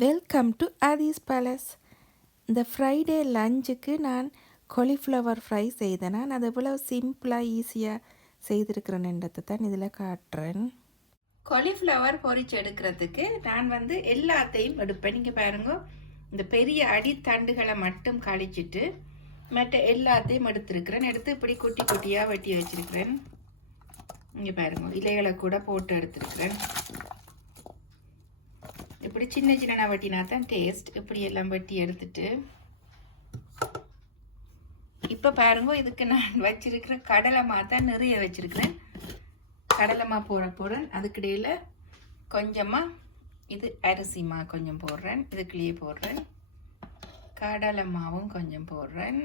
Welcome to Aadhi's palace. இந்த Friday லஞ்சுக்கு நான் காலிஃப்ளவர் ஃப்ரை செய்தேன். நான் அதை எவ்வளோ சிம்பிளாக ஈஸியாக செய்திருக்கிறேன்ன்றதை தான் இதில் காட்டுறேன். காலிஃப்ளவர் பொரிச்சு எடுக்கிறதுக்கு நான் எல்லாத்தையும் எடுப்பேன். நீங்கள் பாருங்க, இந்த பெரிய அடித்தண்டுகளை மட்டும் கழிச்சிட்டு மற்ற எல்லாத்தையும் எடுத்துருக்கிறேன். எடுத்து இப்படி குட்டி குட்டியாக வெட்டி வச்சிருக்கிறேன். இங்கே பாருங்க, இலைகளை கூட போட்டு எடுத்துருக்கிறேன். இப்படி சின்ன சின்ன வெட்டினா தான் டேஸ்ட். இப்படி எல்லாம் வெட்டி எடுத்துட்டு இப்போ பாருங்க, இதுக்கு நான் வச்சிருக்கிற கடலைமா தான் நிறைய வச்சிருக்கிறேன். கடலைமா போடுறேன். அதுக்கிடையில் கொஞ்சமாக இது அரிசிமா கொஞ்சம் போடுறேன். இதுக்குள்ளேயே போடுறேன். கடலைமாவும் கொஞ்சம் போடுறேன்.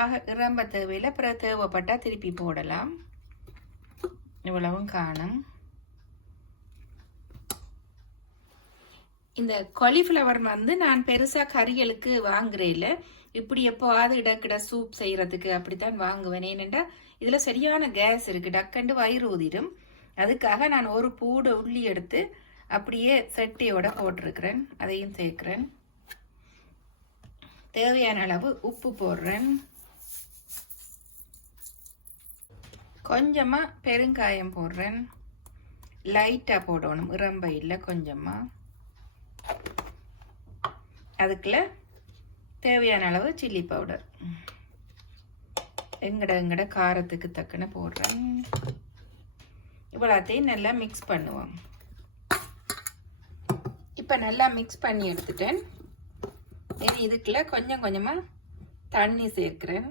ஆக ரொம்ப தேவையில் அப்புறம் தேவைப்பட்டால் திருப்பி போடலாம். இவ்வளவும் காணும். இந்த காலிஃப்ளவர் நான் பெருசாக கறிகளுக்கு வாங்குறேன். இப்படி எப்போவாது இடக்கிட சூப் செய்கிறதுக்கு அப்படித்தான் வாங்குவேன். ஏனென்றா இதில் சரியான கேஸ் இருக்குது, டக்கண்டு வயிறு ஊதிடும். அதுக்காக நான் ஒரு பூடு உள்ளி எடுத்து அப்படியே சட்டியோட போட்டிருக்கிறேன். அதையும் சேர்க்குறேன். தேவையான அளவு உப்பு போடுறேன். கொஞ்சமாக பெருங்காயம் போடுறேன். லைட்டாக போடணும், ரொம்ப இல்லை, கொஞ்சமாக. அதுக்குள்ள தேவையான அளவு சில்லி பவுடர் எங்கட காரத்துக்கு தக்கன போடுறேன். இவ்வளோத்தையும் நல்லா மிக்ஸ் பண்ணுவோம். இப்போ நல்லா மிக்ஸ் பண்ணி எடுத்துட்டேன். இனி இதுக்குள்ள கொஞ்சம் கொஞ்சமாக தண்ணி சேர்க்கிறேன்.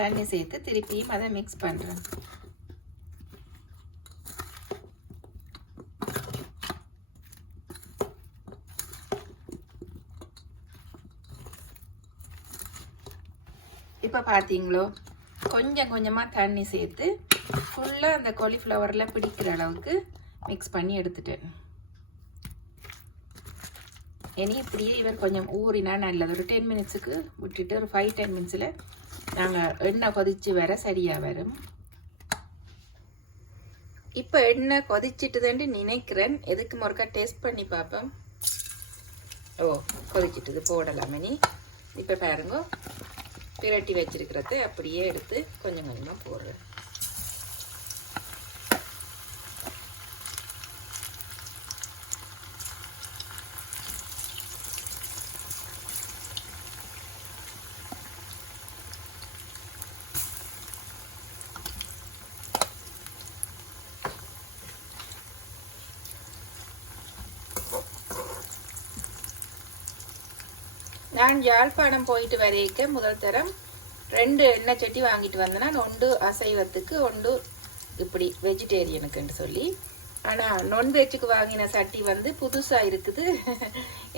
தண்ணி சேர்த்து திருப்பியும் அதை மிக்ஸ் பண்ணுறேன். இப்போ பார்த்தீங்களோ, கொஞ்சம் கொஞ்சமாக தண்ணி சேர்த்து ஃபுல்லாக அந்த காலிஃப்ளவரில் பிடிக்கிற அளவுக்கு மிக்ஸ் பண்ணி எடுத்துட்டேன். இனி இப்படியே இவர் கொஞ்சம் ஊறினா நல்லது. ஒரு 10 மினிட்ஸுக்கு விட்டுட்டு ஒரு 5-10 மினிட்ஸில் நாங்கள் எண்ணெய் கொதித்து வர சரியாக வரும். இப்போ எண்ணெய் கொதிச்சிட்டுதுன்னு நினைக்கிறேன். எதுக்கு முறுக்கா டேஸ்ட் பண்ணி பார்ப்போம். ஓ, கொதிச்சிட்டுது, போடலாம். இனி இப்போ பாருங்க, பிரட்டி வச்சிருக்கிறத அப்படியே எடுத்து கொஞ்சம் கொஞ்சமாக போடுறேன். நான் யாழ்ப்பாணம் போயிட்டு வரைக்க முதல் தரம் 2 எண்ணெய் சட்டி வாங்கிட்டு வந்தேன். ஒன்று அசைவத்துக்கு, ஒன்று இப்படி வெஜிடேரியனுக்குன்னு சொல்லி. ஆனால் நான்வெஜ்ஜுக்கு வாங்கின சட்டி புதுசாக இருக்குது.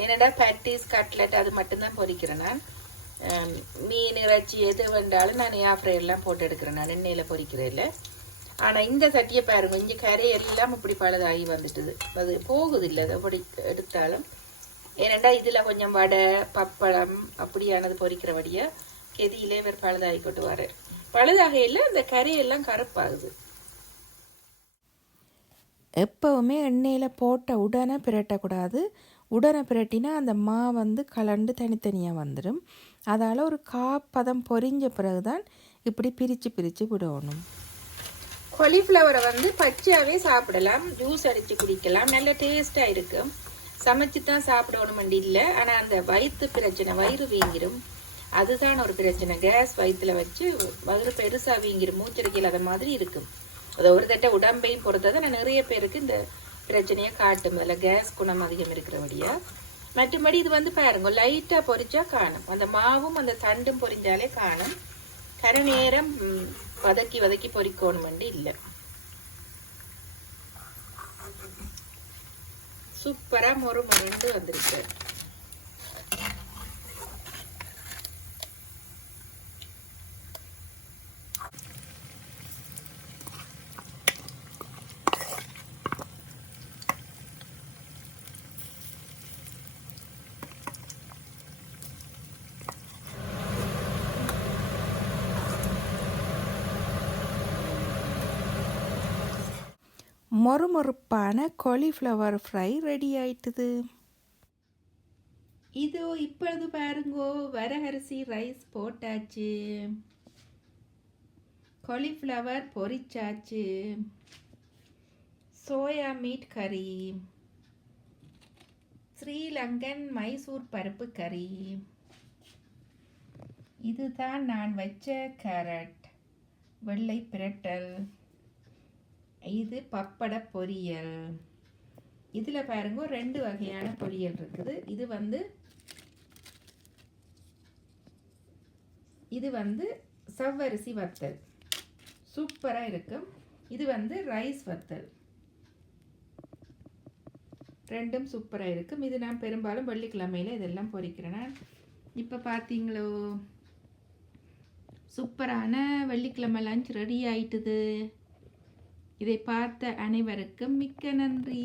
என்னடா பட்டிஸ், கட்லெட் அது மட்டும்தான் பொரிக்கிறேன். நான் மீன், இறைச்சி எது வேண்டாலும் நான் ஏர்ஃப்ரையர்லாம் போட்டு எடுக்கிறேன். நான் எண்ணெயில் பொரிக்கிறேன். ஆனால் இந்த சட்டியை பாருங்க, இங்கே கரை எல்லாம் இப்படி பழுதாகி வந்துட்டுது. அது போகுது இல்லை, அதை அப்படி எடுத்தாலும். ஏனண்டா இதில் கொஞ்சம் வடை, பப்பளம் அப்படியானது பொரிக்கிற வழியாக கெதியிலே வேறு பழுதாகி கொண்டு வர பழுதாகையில் அந்த கரையெல்லாம் கருப்பாகுது. எப்பவுமே எண்ணெயில் போட்ட உடனே பிரட்டக்கூடாது. உடனே பிரட்டினா அந்த மா கலண்டு தனித்தனியாக வந்துடும். அதால் ஒரு காப்பதம் பொரிஞ்ச பிறகுதான் இப்படி பிரித்து பிரித்து விடணும். காலிஃப்ளவரை பச்சையாகவே சாப்பிடலாம், ஜூஸ் அடித்து குடிக்கலாம், நல்ல டேஸ்ட்டாக இருக்கும். சமைச்சு தான் சாப்பிடணும் இல்லை. ஆனால் அந்த வயிற்று பிரச்சனை, வயிறு வீங்கிடும், அதுதான் ஒரு பிரச்சனை. கேஸ் வயிற்றுல வச்சு வயிறு பெருசாக வீங்கிடும், மூச்சரிக்கையில் அதை மாதிரி இருக்கும். அதை ஒரு தட்டை உடம்பையும் பொறுத்ததை நான் நிறைய பேருக்கு இந்த பிரச்சனையை காட்டும். அதில் கேஸ் குணம் அதிகம் இருக்கிறபடியா. மற்றபடி இது பாருங்க, லைட்டாக பொரிச்சா காணும். அந்த மாவும் அந்த தண்டும் பொரிஞ்சாலே காணும். கரை நேரம் வதக்கி வதக்கி பொரிக்கணும் இல்லை. சூப்பராக மொறு மொறுண்டு வந்திருக்கு. மொறுமொறுப்பான காலிஃப்ளவர் ஃப்ரை ரெடி ஆயிட்டுது. இதோ இப்பொழுது பாருங்கோ, வரகரிசி ரைஸ் போட்டாச்சு, காலிஃப்ளவர் பொரிச்சாச்சு, சோயா மீட் கறி, ஸ்ரீலங்கன் மைசூர் பருப்பு கறி, இதுதான் நான் வச்ச கேரட் வெள்ளை பிரட்டல், இது பப்பட பொரியல். இதில் பாருங்க 2 வகையான பொரியல் இருக்குது. இது வந்து சவ்வரிசி வத்தல் சூப்பராக இருக்கும். இது வந்து ரைஸ் வத்தல், ரெண்டும் சூப்பராக இருக்கும். இது நான் பெரும்பாலும் வெள்ளிக்கிழமையில் இதெல்லாம் பொரிக்கிறேன். இப்போ பார்த்தீங்களோ, சூப்பரான வெள்ளிக்கிழமை லஞ்ச் ரெடி ஆயிட்டுது. இதை பார்த்த அனைவருக்கும் மிக்க நன்றி.